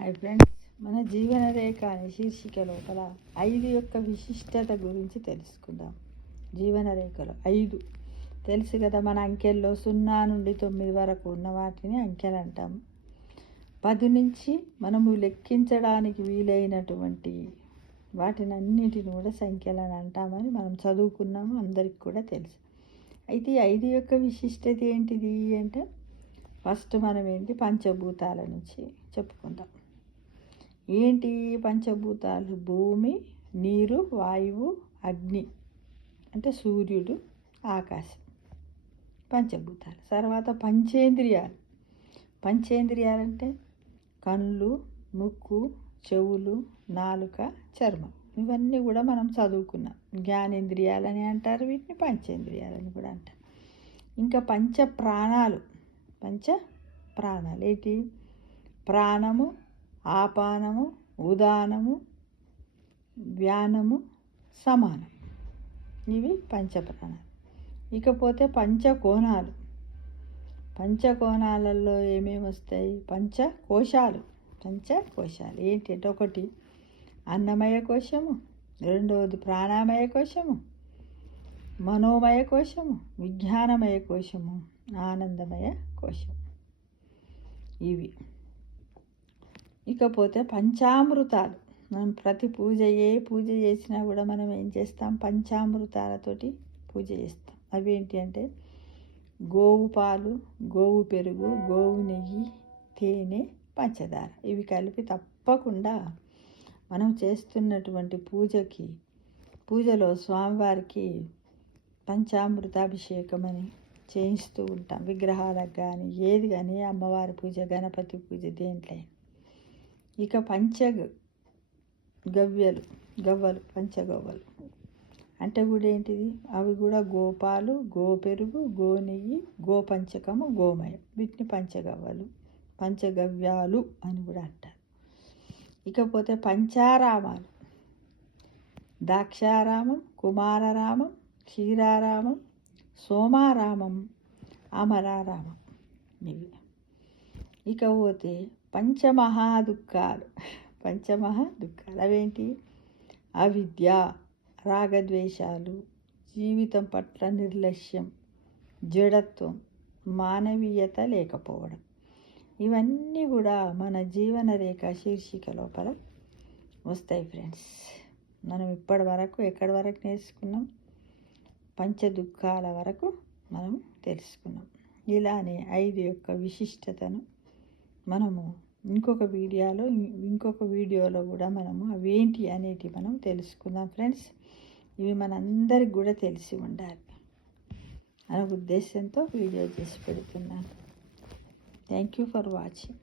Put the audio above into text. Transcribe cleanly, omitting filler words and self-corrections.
Hi friends, మన జీవన రేఖ అనే శీర్షిక లోపల 5 యొక్క విశిష్టత గురించి తెలుసుకుందాం. జీవన రేఖలు 5 తెలుసు కదా, మన అంకెల్లో 0 నుండి 9 వరకు ఉన్న వాటిని అంకెలు అంటాము. 10 నుంచి మనము లెక్కించడానికి వీలైనటువంటి వాటిని అన్నిటిని కూడా సంఖ్యలు అని అంటామని మనం చదువుకున్నాము, అందరికి కూడా తెలుసు. అయితే 5 యొక్క విశిష్టత ఏంటిది అంటే, ఫస్ట్ మనం పంచభూతాల నుంచి చెప్పుకుందాం. ఏంటి పంచభూతాలు? భూమి, నీరు, వాయువు, అగ్ని అంటే సూర్యుడు, ఆకాశం పంచభూతాలు. తర్వాత పంచేంద్రియాలు అంటే కళ్ళు, ముక్కు, చెవులు, నాలుక, చర్మం. ఇవన్నీ కూడా మనం చదువుకున్నాం. జ్ఞానేంద్రియాలని అంటారు, వీటిని పంచేంద్రియాలని కూడా అంటారు. ఇంకా పంచ ప్రాణాలు ఏంటి? ప్రాణము, ఆపానము, ఉదానము, వ్యానము, సమానం. ఇవి పంచప్రాణాలు. ఇకపోతే పంచకోణాలలో ఏమేమి వస్తాయి? పంచకోశాలు ఏంటంటే, ఒకటి అన్నమయ కోశము, రెండవది ప్రాణమయ కోశము, మనోమయ కోశము, విజ్ఞానమయ కోశము, ఆనందమయ కోశం. ఇవి. ఇకపోతే పంచామృతాలు. మనం ప్రతి పూజ చేసినా కూడా మనం ఏం చేస్తాం? పంచామృతాలతోటి పూజ చేస్తాం. అవేంటి అంటే గోవు పాలు, గోవు పెరుగు, గోవు నెయ్యి, తేనె, పంచదార. ఇవి కలిపి తప్పకుండా మనం చేస్తున్నటువంటి పూజలో స్వామివారికి పంచామృతాభిషేకం అని చేయిస్తూ ఉంటాం. విగ్రహాలకు కానీ ఏది కానీ, అమ్మవారి పూజ, గణపతి పూజ, దేంట్లో. ఇక పంచగవ్వలు అంటే కూడా ఏంటిది? అవి కూడా గోపాలు, గోపెరుగు, గోనెయ్యి, గోపంచకము, గోమయం. వీటిని పంచగవ్యాలు అని కూడా అంటారు. ఇకపోతే పంచారామాలు: ద్రాక్షారామం, కుమారరామం, క్షీరారామం, సోమారామం, అమరారామం. ఇవి. ఇకపోతే పంచమహాదుఃఖాలు అవేంటి? అవిద్య, రాగద్వేషాలు, జీవితం పట్ల నిర్లక్ష్యం, జడత్వం, మానవీయత లేకపోవడం. ఇవన్నీ కూడా మన జీవన రేఖ శీర్షిక లోపల వస్తాయి ఫ్రెండ్స్. మనం ఇప్పటి వరకు ఎక్కడి వరకు నేర్చుకున్నాం? పంచదుఃఖాల వరకు మనం తెలుసుకున్నాం. ఇలానే 5 యొక్క విశిష్టతను మనము ఇంకొక వీడియోలో కూడా మనము అవేంటి అనేటివి మనం తెలుసుకుందాం ఫ్రెండ్స్. ఇవి మనందరికి కూడా తెలిసి ఉండాలి అనే ఉద్దేశంతో వీడియో చేసి పెడుతున్నాను. Thank you for watching.